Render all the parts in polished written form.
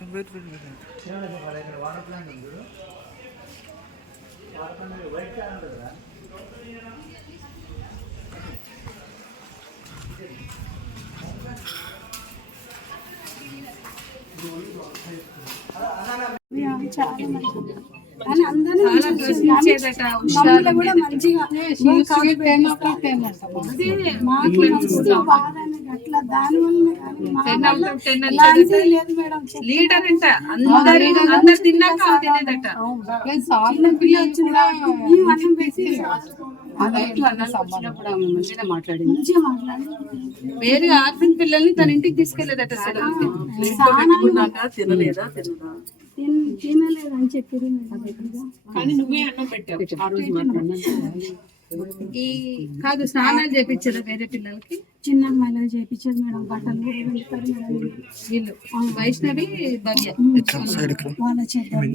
Water plant ఉంది, water plant white colour ఉంటుంది కదా. చాలా మంచిది కానీ అందరూ కూడా మంచిగా అట్లా దాని వల్ల లేదు మేడం. లీటర్ అంట అందరు తిన్నాక పిల్ల వచ్చిందా అన్నం పెట్టి మాట్లాడింది. వేరే ఆర్ఫిన్ పిల్లల్ని తన ఇంటికి తీసుకెళ్లేదట. తినలేదా తినలేదని చెప్పి కానీ నువ్వే అన్నం పెట్టావు ఆ రోజు. ఈ కాదు స్నానాలు చేపించారు వేరే పిల్లలకి, చిన్న అమ్మాయిలు చేపించారు మేడం. బట్టలు వెళ్తారు మేడం వీళ్ళు వైష్ణవి భవ్య వాళ్ళ చేస్తారు.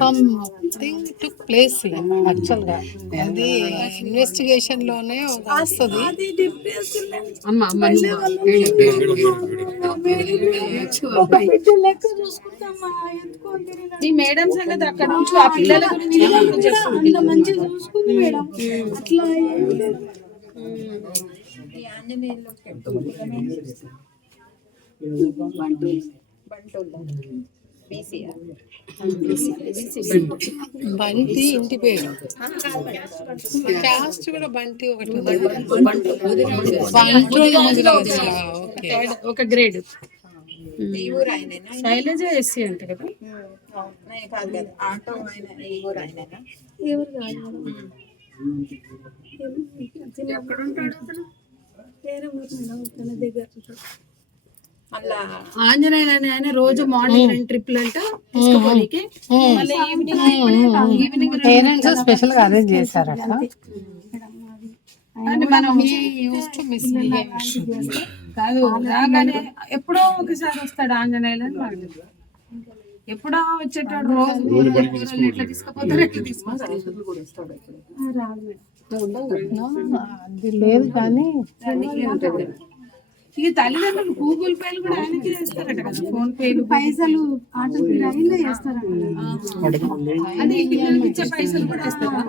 సంథింగ్ టుక్ ప్లేస్ యాక్చువల్ గా అది ఇన్వెస్టిగేషన్ లోనే వస్తుంది. ఈ మేడం సంగతి అక్కడ నుంచి ఆ పిల్లల గురించి మంచిగా చూసుకుంది మేడం. అట్లా బంటి ఇంటి పేరు క్యాస్ట్ కూడా బంటి ఒకటి ఒక గ్రేడ్. శైలజ ఎస్సీ అంట కదా. ఎక్కడుంటాడు వేరే ఊరు మేడం దగ్గర. ఆంజనేయులు అని ఆయన రోజు మార్నింగ్ ట్రిప్లు అంట తీసుకోవడానికి, మళ్ళీ ఈవినింగ్ పేరెంట్స్ స్పెషల్ గా అరేంజ్ చేశారట. మనం కాదు రాగానే ఎప్పుడో ఒకసారి వస్తాడు ఆంజనేయులు అని వాళ్ళు. ఎప్పుడో వచ్చేటాడు రోజు ఎట్లా తీసుకుపోతారు ఎట్లా తీసుకొస్తారు. అది లేదు కానీ ఇక తల్లిదండ్రులు గూగుల్ పేలు కూడా ఆయనకి చేస్తారట కదా, ఫోన్ పేలు పైసలు ఆటో కిరాయిలో వేస్తారట. అది పిల్లలకి ఇచ్చే పైసలు కూడా వేస్తారా?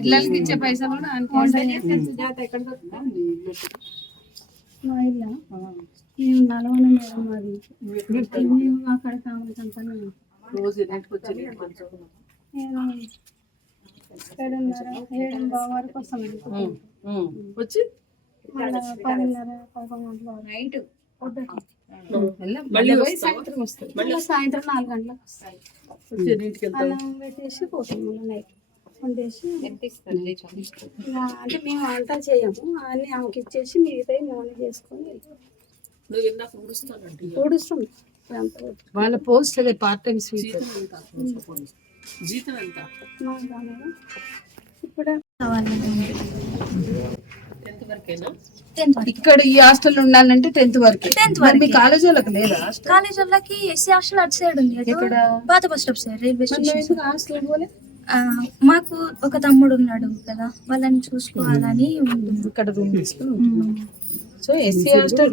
పిల్లలకి ఇచ్చే పైసలు కూడా మేము నలవన మేడం అది మేము అక్కడ కావాలంటాను. రోజు ఇంటికి వచ్చి నేను 7:30 వరకు వస్తాను వచ్చి 10:30 11 గంటల నైట్ సాయంత్రం 4 గంటలకు వస్తాయి. అన్నం పెట్టేసి పోతాం మళ్ళీ నైట్ వండేసి. అంటే మేము వంట చేయము, అన్ని ఆమెకి ఇచ్చేసి మిగతా మేము చేసుకొని ఊడుస్తాం. వాళ్ళ పోస్ట్ అదే పార్ట్ టైం స్వీట్ జీతం ఎంత ఇప్పుడు ఇక్కడ ఈ హాస్టల్ ఉండాలంటే 10th వరకు. మీ కాలేజ్ వాళ్ళకి లేదా? కాలేజ్ వాళ్ళకి ఎస్సీ హాస్టల్ అటు సైడ్ ఉంది, పాత bus stop side railway station. Hostel పోలే? మాకు ఒక తమ్ముడు ఉన్నాడు కదా, వాళ్ళని చూసుకోవాలని ఇక్కడ రూమ్ తీసుకుని. సో ఎస్సీ హాస్టల్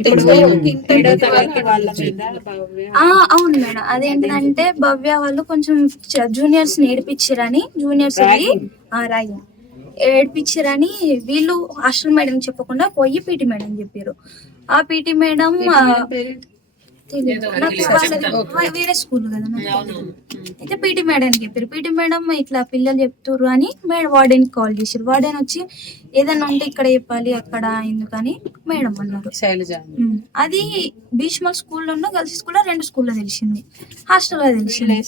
అవును మేడం. అదేంటంటే భవ్య వాళ్ళు కొంచెం జూనియర్స్ నేర్పించారని, జూనియర్స్ రాయి ఏడిపించారని వీళ్ళు హాస్టల్ మేడం చెప్పకుండా పోయి పీటీ మేడం చెప్పారు. ఆ పీటీ మేడం వేరే స్కూల్ కదా అయితే పీటీ మేడం చెప్పారు. పీటీ మేడం ఇట్లా పిల్లలు చెప్తారు అని మేడం వార్డెన్ కాల్ చేశారు. వార్డెన్ వచ్చి ఏదన్నా ఉంటే ఇక్కడ చెప్పాలి అక్కడ ఎందుకని మేడం అన్నారు. అది భీష్మల్ స్కూల్లో గర్ల్స్ స్కూల్లో 2 స్కూల్లో తెలిసింది, హాస్టల్లో తెలిసింది.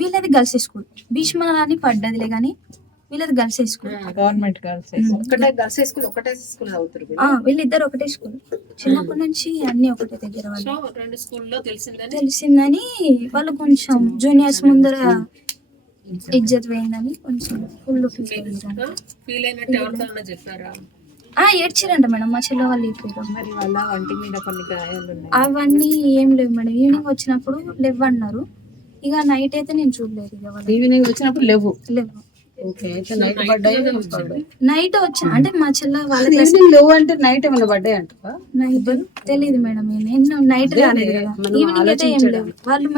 వీళ్ళది గర్ల్స్ స్కూల్, భీష్మల్ అని పడ్డదిలే కానీ వీళ్ళది girls school, government girls girls school. ఒకటే స్కూల్ చదువుతారు వీళ్ళిద్దరు, ఒకటే స్కూల్. చిన్నప్పటి నుంచి అన్ని ఒకటే దగ్గర. వాళ్ళు 2 స్కూల్లో తెలిసిందని వాళ్ళు కొంచెం జూనియర్స్ ముందర ఇజ్జత్ పోయిందని కొంచెం ఫుల్ ఫీల్ అయినట్టు ఎవరితో చెప్పారా? ఏడ్చిరంట మేడం, మా చెల్లె వాళ్ళు చెప్పారు. మరి వాళ్ళ వంటి మీద కొన్ని గాయాలు అవన్నీ ఏం లేవు మేడం. ఈవినింగ్ వచ్చినప్పుడు లేవు అన్నారు. ఇక నైట్ అయితే నేను చూడలేదు. ఇక ఈవినింగ్ వచ్చినప్పుడు లేవు. ఓకే అయితే నైట్ పడ్డాయి నైట్ వచ్చా అంటే మా చెల్ల వాళ్ళ క్లాస్ ఈవినింగ్ లేవు అంటే నైట్ ఏమైనా పడ్డాయి అంటావా? నైట్ తెలియదు మేడం, నేను నైట్ రాలేదు కదా. ఈవినింగ్ అయితే ఏం లేవు. వాళ్ళు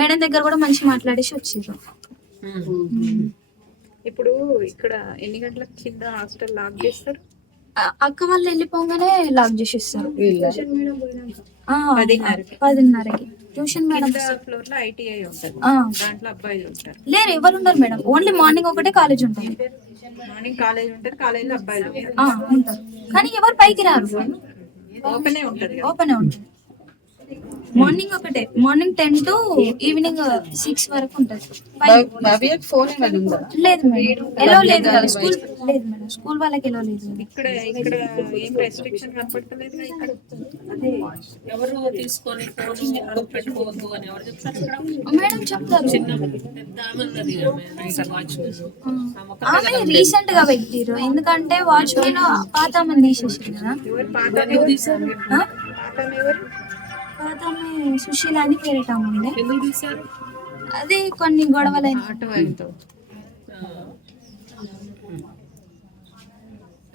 మేడం దగ్గర కూడా మంచి మాట్లాడేసి వచ్చారు. ఇప్పుడు ఇక్కడ ఎన్ని గంటలకు కింద హాస్టల్ లాక్ చేస్తారు? అక్క వాళ్ళు వెళ్ళిపోగానే లాక్ చేసేస్తారు. వీళ్ళ 10:30కి ట్యూషన్ మేడం ఫ్లోర్ లో ఐటీఐ ఉంటుంది, దాంట్లో అబ్బాయిలు ఉంటారు. లేరు, ఎవరు ఉండరు మేడం. ఓన్లీ మార్నింగ్ ఒకటే కాలేజ్ ఉంటుంది. మార్నింగ్ కాలేజ్ ఉంటుంది, కాలేజ్ లో అబ్బాయిలు ఉంటారు కానీ ఎవరు పైకి రారు. ఓపెనే ఉంటుంది. ఓపెన్ ఉంటుంది. మార్నింగ్ ఒకటే, మార్నింగ్ 10 to ఈవినింగ్ 6 వరకు ఉంటుంది. ఫోన్ ఏమైనా ఉందా? లేదు మేడం, ఎలో లేదు కదా స్కూల్. లేదు మేడం, స్కూల్ వాళ్ళకి ఎలో లేదు. ఇక్కడ ఏం రెస్ట్రిక్షన్ కనపడతలేదు. ఇక్కడ ఎవరు తీసుకొని ఫోన్ పెట్టుకోవద్దు అని ఎవరు చెప్తారు? మేడం చెప్తారు. పెద్ద ఆమె ఉన్నది ఆమె రీసెంట్ గా పెట్టిరు, ఎందుకంటే వాచ్మెన్ పాత మంది తీసేసారు కదా. పాత సుశీల అని పేరేటామండి. ఎందుకు తీశారు? అది కొన్ని గొడవలైన.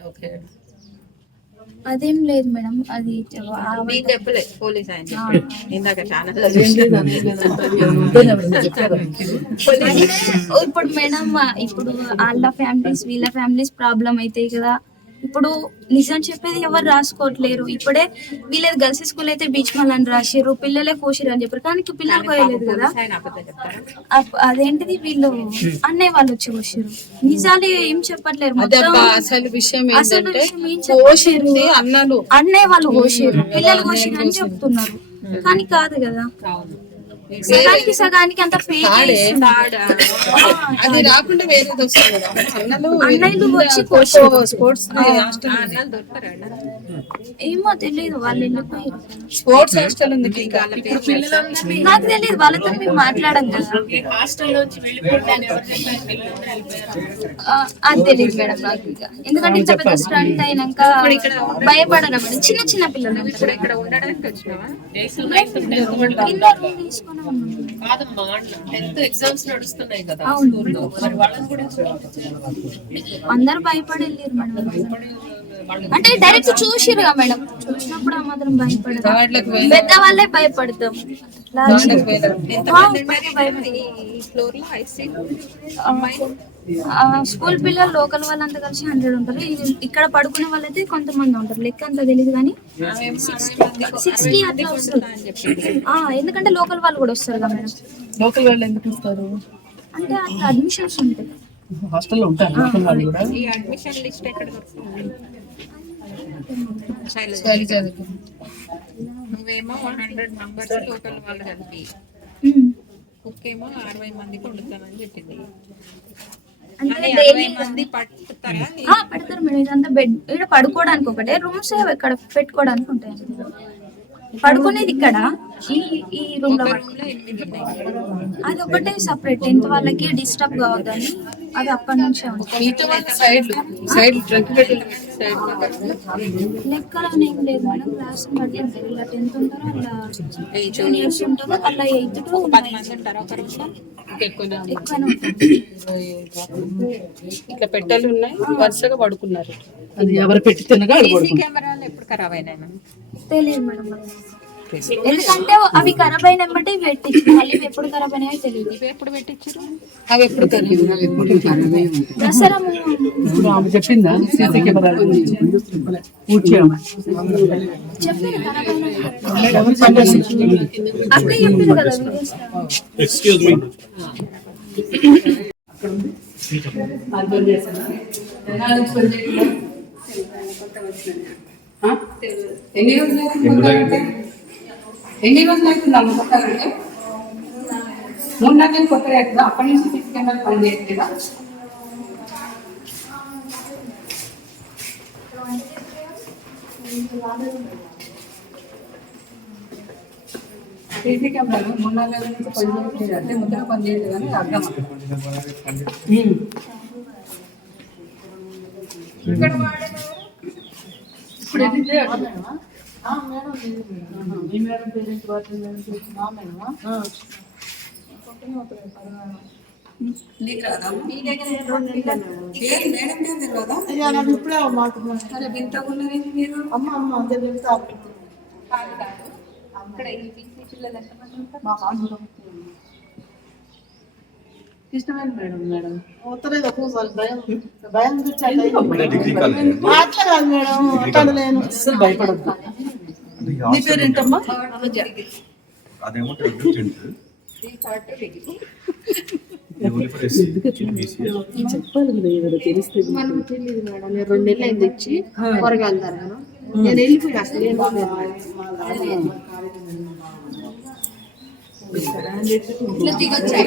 ఓకే, అదేం లేదు మేడం, అది మీకు చెప్పలే పోలీస్ ఆయన ఇందాక ఛానల్ ఇప్పుడు మేడం, ఇప్పుడు వాళ్ళ ఫ్యామిలీస్ వీళ్ళ ఫ్యామిలీస్ ప్రాబ్లం అవుతాయి కదా. ఇప్పుడు నిజం చెప్పేది ఎవరు రాసుకోవట్లేరు. ఇప్పుడే వీళ్ళది గర్ల్స్ స్కూల్ అయితే బీచ్ మల్ అని రాసిర్రు, పిల్లలే కోసిరు అని చెప్పారు. కానీ పిల్లలు కోయలేదు కదా. అదేంటిది వీళ్ళు అన్నయ్య వాళ్ళు వచ్చి కోసిరు. నిజాలు ఏం చెప్పట్లేరు. అసలు విషయం అన్నయ్య వాళ్ళు కోసిరు, పిల్లలు కోసిరు అని చెప్తున్నారు. కానీ కాదు కదా, సగానికి అంత అది రాకుండా వేరేది వస్తుంది. అన్నయ్యలు వచ్చి స్పోర్ట్స్ ఏమో తెలియదు, వాళ్ళు వెళ్ళిపోయారు. స్పోర్ట్స్ హాస్టల్ ఉంది నాకు తెలియదు, వాళ్ళతో మేము మాట్లాడడం కదా. హాస్టల్ నుంచి వెళ్ళిపోతాను ఎవరు చెప్పారు? అది తెలియదు మేడం నాకు. ఇక ఎందుకంటే ఇంత పెద్ద స్టంట్ అయినాక భయపడరా మేడం. చిన్న చిన్న పిల్లలు ఇక్కడ ఉండడానికి వచ్చినావా? కింద రూమ్ తీసుకుని ఉన్నాం. కాదమ్మా, 10th ఎగ్జామ్స్ నడుస్తున్నాయి కదా అవును. స్కూల్లో, మరి వాళ్ళని కూడా అందరు భయపడి వెళ్ళారు మేడం. అంటే డైరెక్ట్ చూసిరుగా మేడం, చూసినప్పుడు ఆ మాత్రం భయపడదు. పెద్దవాళ్ళే భయపడతాం. స్కూల్ పిల్లలు లోకల్ వాళ్ళంతా కలిసి 100 ఉంటారు. ఇక్కడ పడుకునే వాళ్ళైతే కొంతమంది ఉంటారు, లెక్క అంతా తెలియదు కానీ 60 అట్లా వస్తుంది. ఎందుకంటే లోకల్ వాళ్ళు కూడా వస్తారు కదా మేడం. లోకల్ వాళ్ళు ఎందుకు వస్తారు అంటే అట్లా అడ్మిషన్స్ ఉంటాయి హాస్టల్లో ఉంటారు. ఈ అడ్మిషన్ లిస్ట్ ఎక్కడ దొరుకుతుంది? నువ్వేమో 100 మెంబర్స్ లోకల్ వాళ్ళు కలిపి, కుక్కేమో 60 మందికి వండుతానని చెప్పింది. అంటే 60 మంది పట్టుతారా? పెడతారు మేడం. ఇదంతా బెడ్, ఇక్కడ పడుకోవడానికి ఒకటే, రూమ్స్ ఇక్కడ పెట్టుకోవడానికి ఉంటాయి. పడుకునేది ఇక్కడ ఈ రూమ్ లో, అది ఒకటే సపరేట్. 10th వాళ్ళకి డిస్టర్బ్ కావద్దని అది అప్పటి నుంచే ఉంటుంది. లెక్కలు ఏం లేదు మేడం, క్లాస్ బట్టి ఉంటుంది. ఇలా 10th ఉంటారు, అలా జూనియర్స్ ఉంటారు, అలా 8th to 10 మంది ఉంటారు ఒక రూమ్ లో. ఎక్కువనే ఉంటుంది. ఇట్లా పెట్టెలు ఉన్నాయి, వరుసగా పడుకున్నారు. అది ఎవరు పెట్టి తినగా సీసీ కెమెరాలు ఎప్పుడు ఖరాబ్ అయినాయి? తెలియదు మేడం, ఎందుకంటే అవి ఖరాబ్ అయినట్టే పెట్టించు. మళ్ళీ ఎప్పుడు ఖరాబ్ అయినాయో తెలియదు. ఇవి ఎప్పుడు పెట్టించారు? అవి ఎప్పుడు దసరా చెప్పిందా సీసీ కెమెరా చెప్పారు ఖరాబ్ అయినా అక్క చెప్పారు కదా. ఎక్స్క్యూజ్ మీ ఎన్ని రోజులు అవుతుంది కొత్తారంటే? 3 నెలలు కొత్తగా అవుతుందా? అప్పటి నుంచి సీసీ కెమెరా పని చేయట్లేదా? సీసీ కెమెరాలు 3 నెలల నుంచి పని చేయట్లేదు అంటే ముందుగా పని చేయలేదు అని అర్థం. ఇప్పుడు ఎందుకు నీకు రాదా మీ దగ్గర ఏం మేడం తెలియదా ఇప్పుడే మాకు మరి వింత ఉన్నది మీరు అమ్మ కాదు అక్కడ ఈబీసీ పిల్లలు ఎంతమంది ఉంటారు? ఇష్టమైన మేడం ఉత్తరేది ఒక్కోసారి భయం డిగ్రీ కాలేజ్ అట్లా కాదు మేడం అట్లా లేను అసలు భయపడద్దు. నీ పేరు ఏంటమ్మా? అదేమో టెన్త్ చెప్పాలి కదా తెలిస్తే మనకు తెలియదు మేడం. నేను 2 నెలలు అయింది వచ్చి కూరగాయలు తరగను. నేను వెళ్ళిపోయి అసలు ఏం లేదు. ఇట్లా దిగొచ్చా?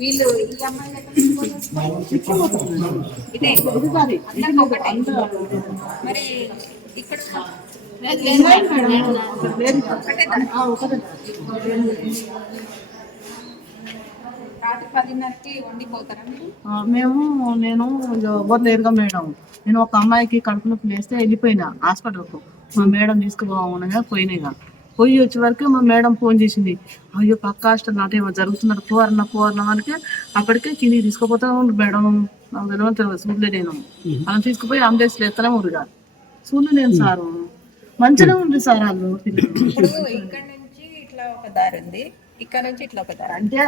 వీళ్ళు ఈ అమ్మాయి ఇదే అందరికి ఒకటే. మరి ఇక్కడ రాత్రి 10:30కి వండిపోతారా మీరు? నేను ఎవరు లేరుగా మేడం. నేను ఒక అమ్మాయికి కడుపు నొప్పి లేస్తే వెళ్ళిపోయినా హాస్పిటల్కు. మా మేడం తీసుకుపోగా పోయినాయిగా. పోయి వచ్చే వరకు మా మేడం ఫోన్ చేసింది. అయ్యో పక్క హాస్టల్ నాటేమో జరుగుతున్నారు పోరన్న మనకి అక్కడికే కిందికి తీసుకుపోతా ఉండు మేడం. నాకు తెలియదు చూడలే. నేను అలా తీసుకుపోయి అంబులెన్స్లో ఎత్తనే ఊరుగా చూడలే నేను సారు. మంచిగా ఉంది సార్ వాళ్ళు. ఇప్పుడు ఇక్కడ నుంచి ఇట్లా ఒక దారి ఉంది, ఇక్కడ నుంచి ఇట్లా ఒక దారి అంటే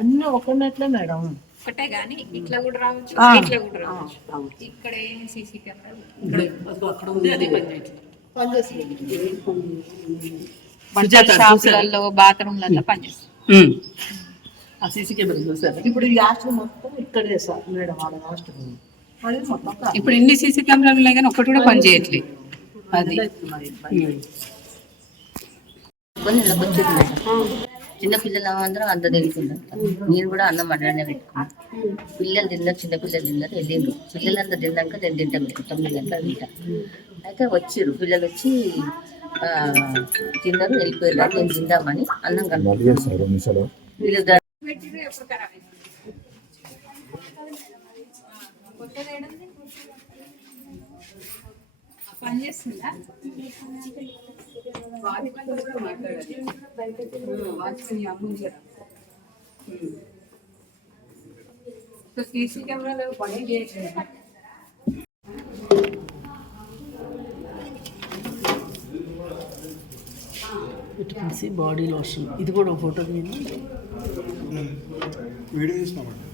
అన్ని ఒకటినట్లే మేడం. ఒకటే గానీ ఇట్లా కూడా రావచ్చు, ఇట్లా కూడా రావచ్చు. ఇక్కడ ఏం సీసీ కెమెరాలు షాపులలో బాత్రూమ్లలో పనిచేస్తుంది. ఇప్పుడు ఈ హాస్టల్ మొత్తం ఇక్కడే సార్ మేడం వాళ్ళ హాస్టల్. ఇప్పుడు ఎన్ని సీసీ కెమెరాలు ఉన్నాయి కానీ ఒక్కటి కూడా పని చేయట్లేదు. అది చిన్న పిల్లలు అందరం అంత తింటున్నారు. నేను కూడా అన్నం అడ్డనే పెట్టుకున్నాను. పిల్లలు తిన్నారు, చిన్న పిల్లలు తిన్నారు, వెళ్ళిండ్రు. పిల్లలంతా తిన్నాక నేను తింటాను 9 గంటలకు తింటా. అయితే వచ్చిర్రు పిల్లలు వచ్చి తిన్నారు, వెళ్ళిపోయారు. నేను తిందామని అన్నం కలుపుతాను. వీళ్ళు పనిచేస్తుందా? సీసీ కెమెరాలు పని చేయట్లేదు. బాడీ లోషన్ ఇది కూడా ఒక ఫోటో వీడియో తీసినామండి.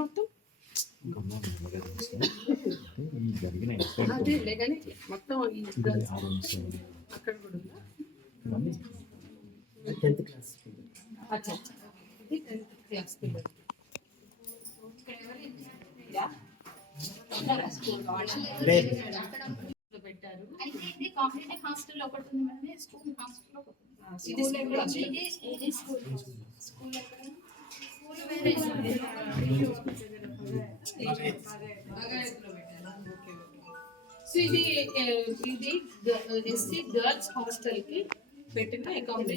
మొత్తం అదే లేదని మొత్తం అక్కడ కూడా అచ్చా పెట్టారు. అయితే ఇది కాంపిటేటివ్ హాస్టల్ ఒకటి ఉంది మేడం, స్కూల్ హాస్టల్ ఒకటి ఉంది. ఇది స్కూల్ ఎక్కడ? స్కూల్ వేరే సో ఇది ఎస్సీ గర్ల్స్ హాస్టల్ కి పెట్టిన అకామిడేషన్.